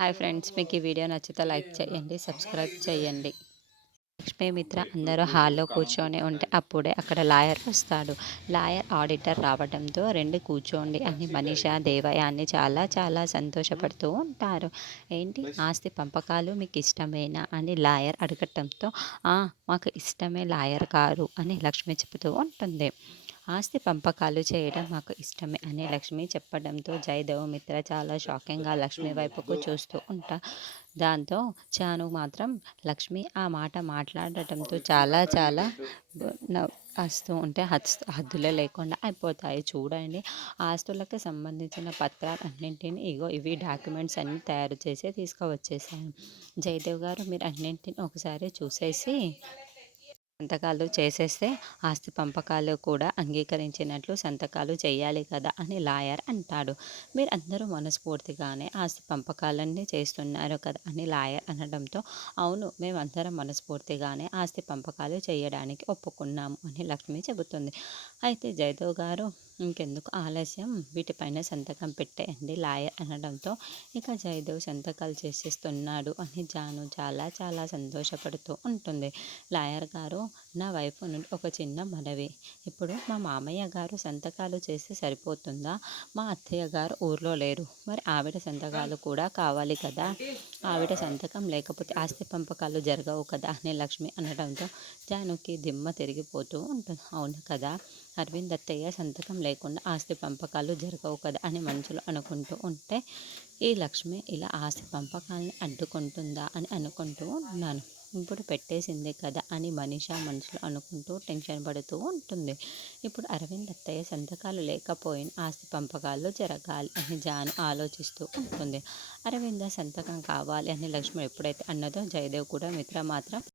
Hi friends, మీకు ఈ video నచ్చితే లైక్ చేయండి, సబ్స్క్రైబ్ చేయండి. లక్ష్మీమిత్ర అందరూ హాల్లో కూర్చొని ఉంటే అప్పుడే అక్కడ లాయర్ వస్తాడు. లాయర్ ఆడిటర్ రావడంతో రెండు కూర్చోండి అని మనీషా దేవయ్య అని చాలా చాలా సంతోషపడుతూ ఉంటారు. ఏంటి ఆస్తి పంపకాలు మీకు ఇష్టమేనా అని లాయర్ అడగటంతో మాకు ఇష్టమే లాయర్ గారు అని లక్ష్మి చెబుతూ ఉంటుంది. ఆస్తి పంపకాలు చేయడం మాకు ఇష్టమే అని లక్ష్మి చెప్పడంతో జయదేవ్ మిత్ర చాలా షాకింగ్గా లక్ష్మి వైపుకు చూస్తూ ఉంటా. దాంతో చాను మాత్రం లక్ష్మి ఆ మాట మాట్లాడటంతో చాలా చాలా వస్తూ ఉంటే హద్దులే లేకుండా అయిపోతాయి. చూడండి, ఆస్తులకు సంబంధించిన పత్రాలన్నింటినీ ఇవి డాక్యుమెంట్స్ అన్నీ తయారు చేసి తీసుకువచ్చేసాను. జయదేవ్ గారు మీరు అన్నింటిని ఒకసారి చూసేసి సంతకాలు చేసేస్తే ఆస్తి పంపకాలు కూడా అంగీకరించినట్లు సంతకాలు చేయాలి కదా అని లాయర్ అంటాడు. మీరు అందరూ మనస్ఫూర్తిగానే ఆస్తి పంపకాలన్నీ చేస్తున్నారు కదా అని లాయర్ అనడంతో అవును, మేమందరం మనస్ఫూర్తిగానే ఆస్తి పంపకాలు చేయడానికి ఒప్పుకున్నాము అని లక్ష్మి చెబుతుంది. అయితే జయదేవ్ గారు ఇంకెందుకు ఆలస్యం, వీటిపైన సంతకం పెట్టేయండి లాయర్ అనడంతో ఇక జయదేవ్ సంతకాలు చేసేస్తున్నాడు అని జాను చాలా చాలా సంతోషపడుతూ ఉంటుంది. లాయర్ గారు, నా వైపు నుండి ఒక చిన్న మనవి. ఇప్పుడు మా మామయ్య గారు సంతకాలు చేస్తే సరిపోతుందా? మా అత్తయ్య గారు ఊర్లో లేరు, మరి ఆవిడ సంతకాలు కూడా కావాలి కదా. ఆవిడ సంతకం లేకపోతే ఆస్తి పంపకాలు జరగవు కదా అని లక్ష్మి అనడంతో జానుకి దిమ్మ తిరిగిపోతూ ఉంటుంది. అవును కదా, అరవింద్ అత్తయ్య సంతకం లేకుండా ఆస్తి పంపకాలు జరగవు కదా అని మనసులో అనుకుంటూ ఉంటే ఈ లక్ష్మి ఇలా ఆస్తి పంపకాలని అడ్డుకుంటుందా అని అనుకుంటూ ఉన్నాను. ఇప్పుడు పెట్టేసిందే కదా అని మనీషా మనసులో అనుకుంటూ టెన్షన్ పడుతూ ఉంటుంది. ఇప్పుడు అరవింద్ అత్తయ్య సంతకాలు లేకపోయినా ఆస్తి పంపకాలు జరగాలి అని జాను ఆలోచిస్తూ ఉంటుంది. అరవింద సంతకం కావాలి అని లక్ష్మి ఎప్పుడైతే అన్నదో జయదేవ్ కూడా మిత్ర మాత్రం